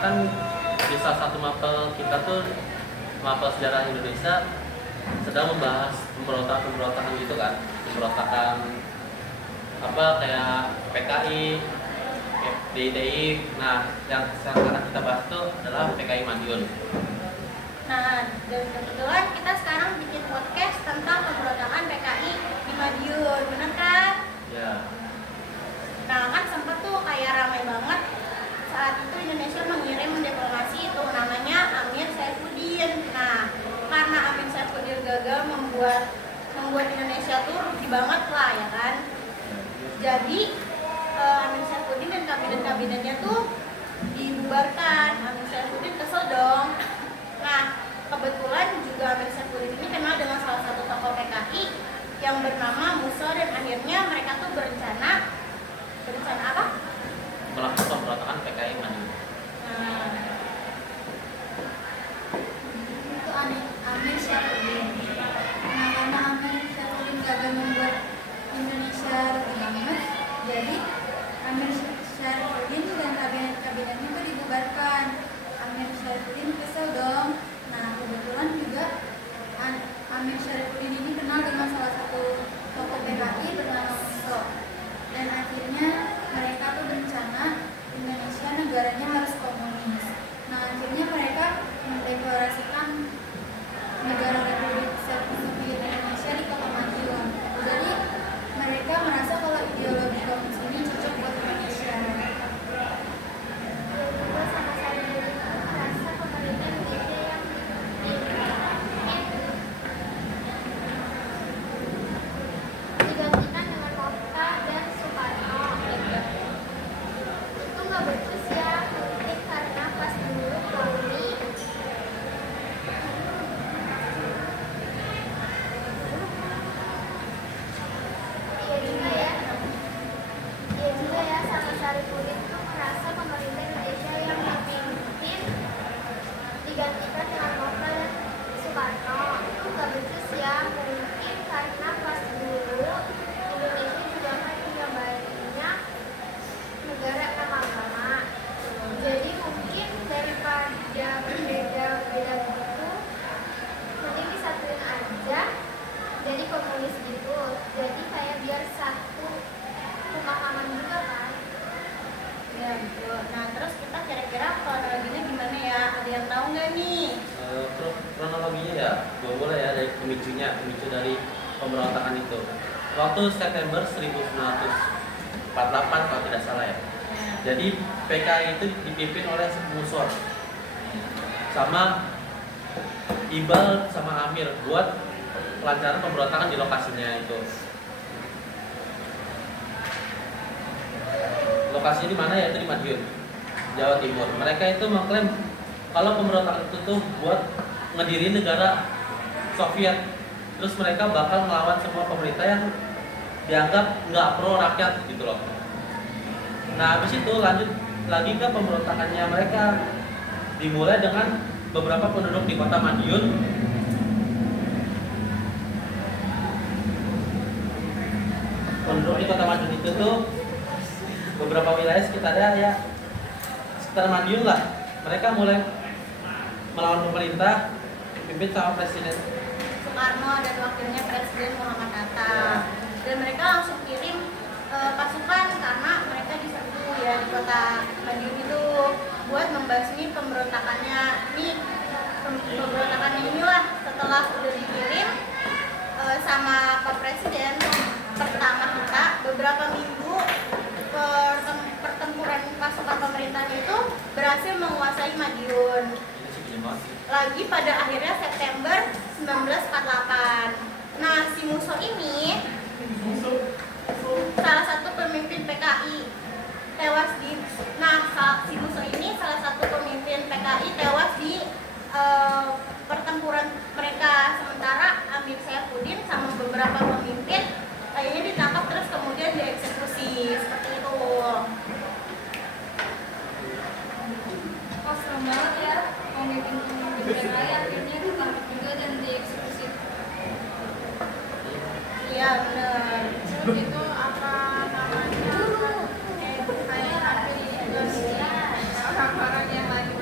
kan di salah satu mapel kita tuh mapel sejarah Indonesia sedang membahas pemberontakan gitu kan, pemberontakan apa kayak PKI, DITI. Nah, yang sekarang kita bahas itu adalah PKI Madiun. Nah, dan kebetulan kita sekarang bikin podcast tentang pemberontakan PKI di Madiun, bener kan? Ya. Nah, kan sempat tuh kayak ramai banget saat itu Indonesia mengirim diplomasi itu namanya Amir Saifuddin. Nah, karena Amir Saifuddin gagal membuat Indonesia tuh rugi banget lah ya kan. Jadi Amir Saifuddin dan kabinet-kabinetnya tuh dibubarkan. Amir Saifuddin kesel dong. Nah, kebetulan juga Amir Saifuddin ini kenal dengan salah satu tokoh PKI yang bernama Muso, dan akhirnya mereka tuh berencana apa? Melakukan pemberontakan PKI Madiun. Nah, itu Amir Saifuddin. Nah, karena Amir Saifuddin gagal membuat Indonesia rugi banget, jadi Amir Saifuddin dan kabinet-kabinetnya itu dibubarkan. Amir Saifuddin kesel dong. Nah, kebetulan juga Amir Saifuddin ini kenal dengan salah satu tokoh PKI bernama Muso, dan akhirnya mereka tuh berencana Indonesia negaranya harus komunis. Nah, akhirnya mereka mendeklarasikan negara Republik Soviet Indonesia di kota Madiun. Jadi mereka merasa kalau ideologi komunis ini cocok buat Indonesia. Kedua, sama-sama merasa pemerintah Indonesia yang digantikan dengan Motta dan Soekarno. Itu nggak becus ya politik, karena pas dulu Kauni Iya juga ya, sama Saifuddin tuh merasa pemerintah Indonesia yang dipimpin digantikan dengan Motta dan Soekarno. Itu nggak becus ya, mungkin karena pas dulu Indonesia juga kan punya banyak negara lama-lama. Jadi mungkin daripada berbeda-beda gitu, mending disatuin aja jadi komunis gitu. Jadi kayak biar satu pemahaman juga kan. ya betul. Nah, terus kita kira-kira kronologinya gimana ya? Ada yang tahu nggak nih? Kronologinya ya, boleh ya dari pemicu dari pemberontakan itu. Waktu September 1948 kalau tidak salah ya. Jadi PKI itu dipimpin oleh Muso sama Ibal sama Amir buat pelancaran pemberontakan di lokasinya itu. Lokasinya di mana ya? Itu di Madiun, Jawa Timur. Mereka itu mengklaim kalau pemberontakan itu tuh buat ngedirin negara Soviet. Terus mereka bakal melawan semua pemerintah yang dianggap nggak pro rakyat gitu loh. Nah, habis itu lanjut lagi ke pemberontakannya mereka. Dimulai dengan beberapa penduduk di kota Madiun itu tuh beberapa wilayah sekitarnya ya, sekitar Madiun lah. Mereka mulai melawan pemerintah dipimpin sama Presiden Soekarno dan wakilnya Presiden Muhammad Hatta. Dan mereka langsung kirim pasukan karena mereka diserbu ya di kota Madiun itu buat membasmi pemberontakannya. Pemberontakannya inilah setelah udah dikirim sama Pak Presiden, pertama kita beberapa minggu pertempuran pasukan pemerintahnya itu berhasil menguasai Madiun. Lagi pada akhirnya September 1948. Nah, si Muso ini salah satu pemimpin PKI tewas di si Muso ini salah satu pemimpin PKI tewas di pertempuran mereka. Sementara Amir Saifuddin sama beberapa pemimpin kayaknya ditangkap terus kemudian dieksekusi seperti itu. Kosong banget ya, pemimpin-pemimpin PKI akhirnya ditangkap juga dan dieksekusi. Iya benar. Terus itu apa namanya? Kayak napi Indonesia, orang-orang yang lagi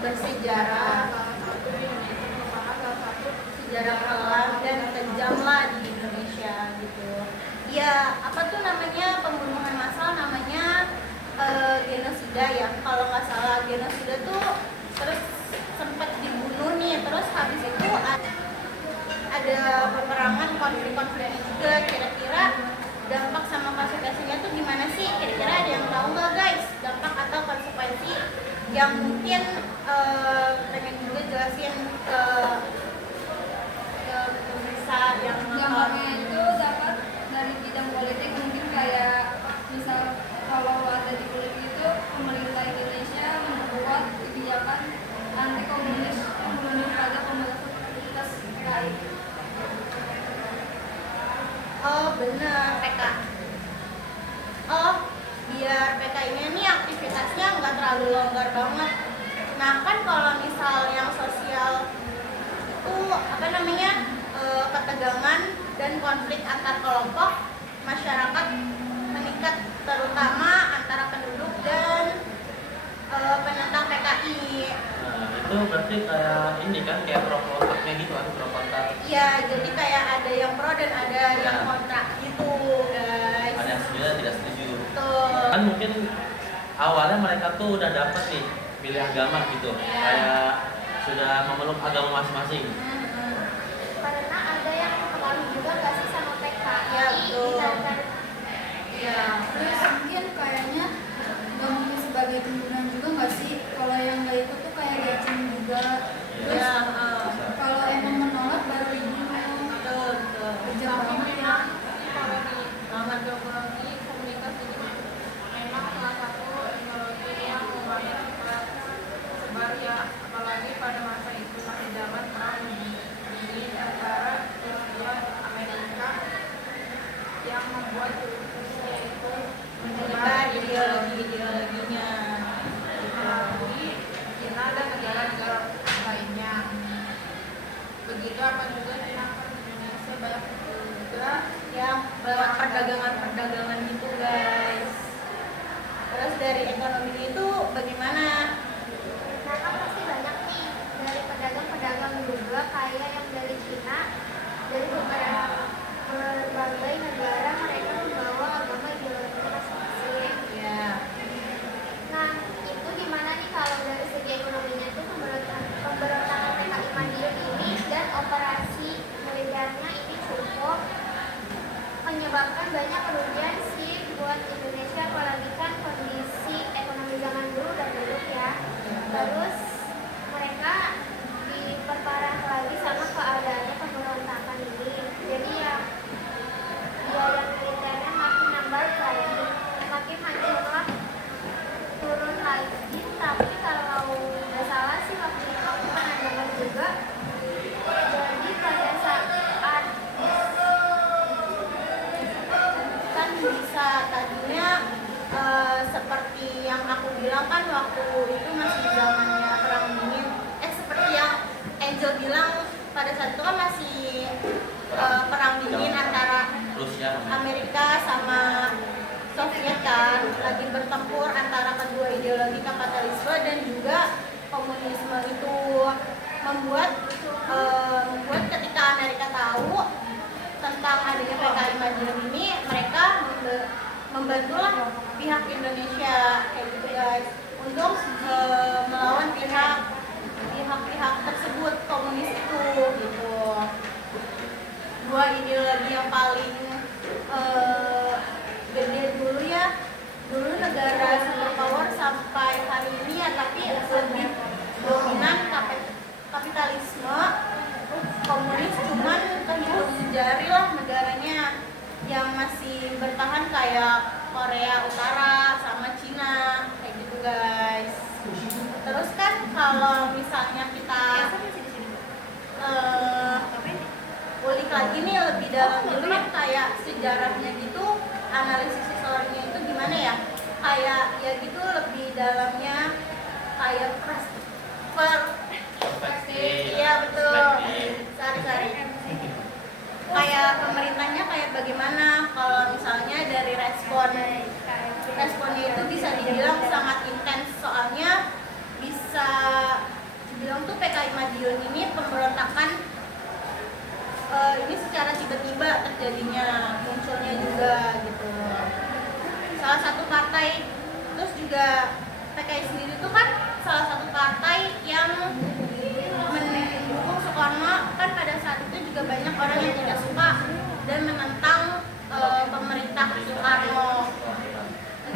bersejarah. salah satu Indonesia merupakan salah satu Sejarah kelam dan kejam lah di Indonesia gitu. Ya apa tuh namanya, pembunuhan massal namanya genosida ya kalau nggak salah. Genosida tuh terus sempat dibunuh nih, terus habis itu ada peperangan, konflik juga. Kira-kira dampak sama konsekuensinya tuh gimana sih? Kira-kira ada yang tahu nggak guys, dampak atau konsekuensi yang mungkin pengen juga jelasin ke pemirsa yang dampaknya itu dapat dari bidang politik, mungkin kayak misal kalau ada di politik itu pemerintah Indonesia membuat kebijakan anti komunis menurunkan pada pemberantasan aktivitas PKI. Oh bener, PK. Oh biar PK-nya nih aktivitasnya nggak terlalu longgar banget. Nah kan kalau misal yang sosial itu apa namanya, ketegangan dan konflik antar kelompok masyarakat meningkat, terutama antara penduduk dan penentang PKI. Nah, itu berarti kayak ini kan, kayak pro kontranya gitu kan, pro kontra. Iya, jadi kayak ada yang pro dan ada yang kontra gitu, guys. Ada yang setuju dan tidak setuju. Betul. Kan mungkin awalnya mereka tuh udah dapat nih pilih agama gitu, Iya. kayak sudah memeluk agama masing-masing. Karena ada yang terpengaruh juga nggak sih sama PKI Ya, betul. dan Iya. Terus mungkin kayaknya nggak mungkin sebagai pembunuhan juga nggak sih, kalau yang nggak ikut tuh kayak diacem juga. Terus Iya, kalau emang menolak baru dibunuh. betul, betul. Kejam banget ya. Kalau di geografi komunitas ini memang salah satu teknologi yang lumayan cepat sebar ya, apalagi pada masa itu masih zaman perang dingin antara Rusia Amerika yang membuat Rusia itu Menyebar ideologinya. melalui Cina dan negara-negara lainnya. Begitu apa juga Cina ke Indonesia banyak juga Yang lewat perdagangan gitu, guys. Terus dari ekonomi itu bagaimana? nah kan pasti banyak nih dari pedagang-pedagang juga kayak yang dari Cina, dari berbagai negara mereka membawa agama ideologi masing-masing. Ya. Nah, itu gimana nih kalau dari segi ekonominya tuh pemberontakan PKI Madiun ini dan operasi militernya ini cukup menyebabkan banyak kerugian sih buat Indonesia, apalagi kan kondisi ekonomi zaman dulu dan buruk ya. Terus mereka diperparah lagi sama keadaannya pemberontakan ini. Jadi ya biaya militernya makin nambah lagi, makin hancurlah, turun lagi. Tapi kalau nggak salah sih waktu itu aku pernah dengar juga, jadi pada saat Kan bisa tadinya seperti yang aku bilang kan, waktu itu masih zamannya perang dingin. Seperti yang Angel bilang, pada saat itu kan masih perang dingin antara Rusia Amerika sama Soviet kan, lagi bertempur antara kedua ideologi kapitalisme dan juga komunisme. Itu membuat ketika Amerika tahu tentang adanya PKI Madiun ini, mereka membantulah pihak Indonesia kayak gitu guys, untuk melawan pihak tersebut, komunis itu gitu. Dua ideologi yang paling gede dulu ya, dulu negara superpower sampai hari ini ya, tapi lebih dominan kapitalisme. Komunis cuman kehitung jari lah negaranya yang masih bertahan, kayak Korea Utara sama Cina kayak gitu guys. Terus kan kalau misalnya kita ulik lagi nih lebih dalam dulu ya, kayak sejarahnya gitu, analisis historinya itu gimana ya, kayak ya gitu lebih dalamnya, kayak iya betul, sari kayak pemerintahnya kayak bagaimana. Kalau misalnya dari responnya itu bisa dibilang sangat intens, soalnya bisa PKI Madiun ini pemberontakan ini secara tiba-tiba terjadinya, munculnya juga gitu. Salah satu partai, terus juga PKI sendiri itu kan salah satu partai yang mendukung Soekarno. Kan pada saat itu juga banyak orang yang tidak suka dan menentang pemerintah Soekarno.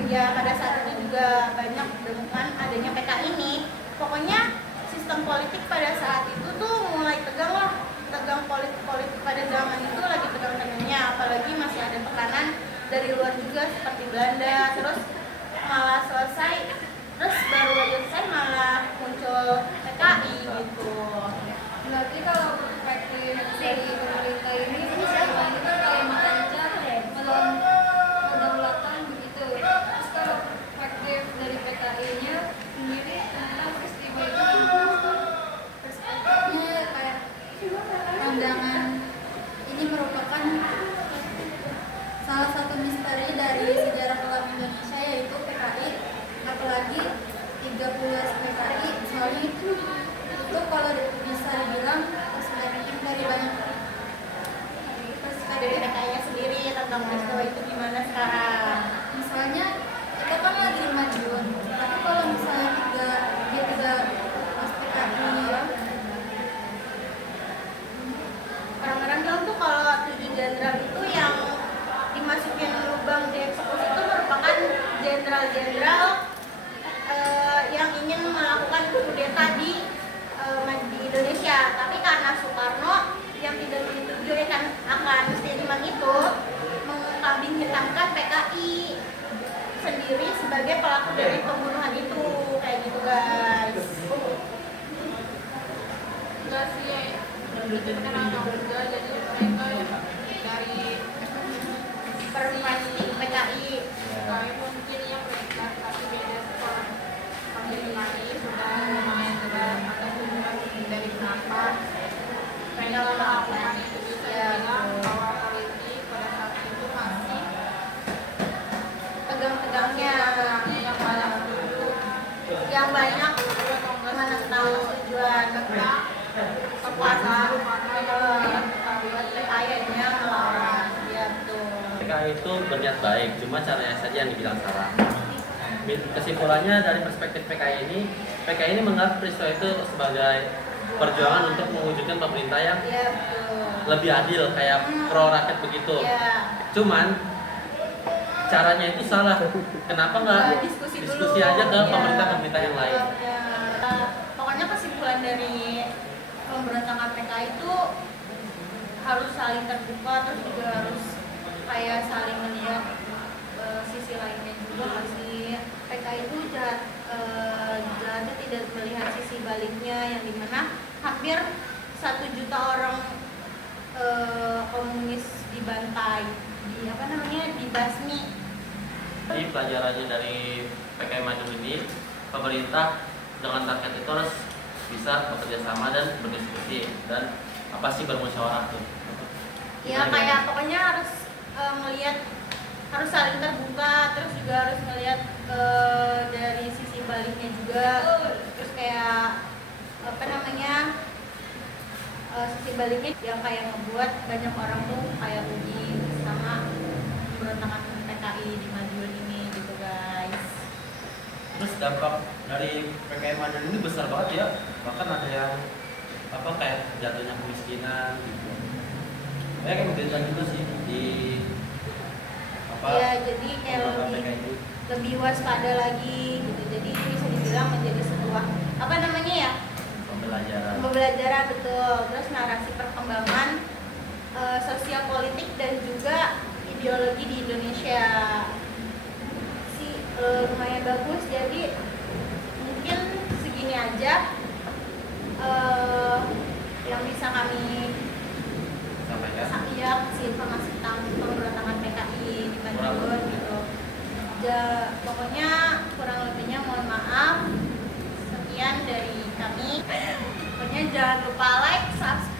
Ya pada saat itu juga banyak dengan adanya PKI ini. Pokoknya sistem politik pada saat itu tuh mulai tegang lah, tegang politik pada zaman itu lagi tegang-tegangnya, apalagi masih ada tekanan dari luar juga seperti Belanda. Terus malah selesai, terus baru aja selesai malah muncul PKI gitu. Berarti kalau perspektif dari pemerintah ini itu kayak mengancam melawan kedaulatan begitu. Terus kalau perspektif dari PKI-nya sendiri tentang peristiwa itu, perspektifnya kayak pandangan ini merupakan salah satu misteri dari sejarah kelam Indonesia, yaitu PKI, apalagi 30 PKI. Soalnya itu kalau bisa dibilang perspektif dari banyak Dari PKI-nya sendiri tentang peristiwa itu gimana sekarang? misalnya kita kan lagi di Madiun, tapi kalau misalnya tiga pas PKI Orang-orang bilang tuh kalau 7 jenderal itu yang dimasukin lubang dieksekusi itu merupakan jenderal-jenderal yang ingin melakukan kudeta di Indonesia. Tapi karena Soekarno yang tidak menyetujui akan statement itu, mengkambing hitamkan PKI sendiri sebagai pelaku dari pembunuhan itu, kayak gitu guys. Enggak sih, terkenal juga, jadi mereka dari Permainan PKI. kami mungkin yang mereka tapi beda sekolah kami sudah lumayan berat atau hubungan dari kenapa mereka melakukan itu bisa dibilang bahwa polisi pada saat itu masih Tegang-tegangnya yang banyak dulu yang banyak menentang tujuan tentang kekuasaan kekuasaan buat PKI-nya melawan. Ya betul. PKI itu berniat baik, cuma caranya saja yang dibilang salah. Kesimpulannya dari perspektif PKI ini menganggap peristiwa itu sebagai perjuangan untuk mewujudkan pemerintah yang Ya betul. lebih adil, kayak pro rakyat begitu. Ya. Cuman caranya itu salah. Kenapa nggak Diskusi diskusi dulu. aja ke Ya. pemerintah-pemerintah yang lain? Ya. Pokoknya kesimpulan dari pemberontakan PKI itu harus saling terbuka, terus juga harus kayak saling melihat sisi lainnya juga. Masih PKI itu jahatnya tidak melihat sisi baliknya, yang dimana hampir 1 juta orang komunis dibantai, dibasmi. Jadi pelajarannya dari PKI Madiun ini, pemerintah dengan rakyat itu harus bisa bekerja sama dan berdiskusi dan apa sih bermusyawarah tuh. Ya kayak pokoknya harus melihat, harus saling terbuka, terus juga harus melihat dari sisi baliknya juga. Terus kayak sisi baliknya yang kayak ngebuat banyak orang tuh kayak rugi sama pemberontakan PKI di Madiun ini gitu guys. Terus dampak dari PKI Madiun ini besar banget ya, bahkan ada yang kayak jatuhnya kemiskinan gitu. Kayak berita gitu sih di Ya jadi kayak program PKI itu. lebih waspada lagi gitu. Jadi ini bisa dibilang menjadi sebuah pembelajaran betul. Terus narasi perkembangan sosial politik dan juga ideologi di Indonesia lumayan bagus. Jadi mungkin segini aja yang bisa kami kasih informasi tentang pemberontakan PKI di Madiun gitu. Pokoknya kurang lebihnya mohon maaf. Sekian dari kami. Pokoknya jangan lupa like, subscribe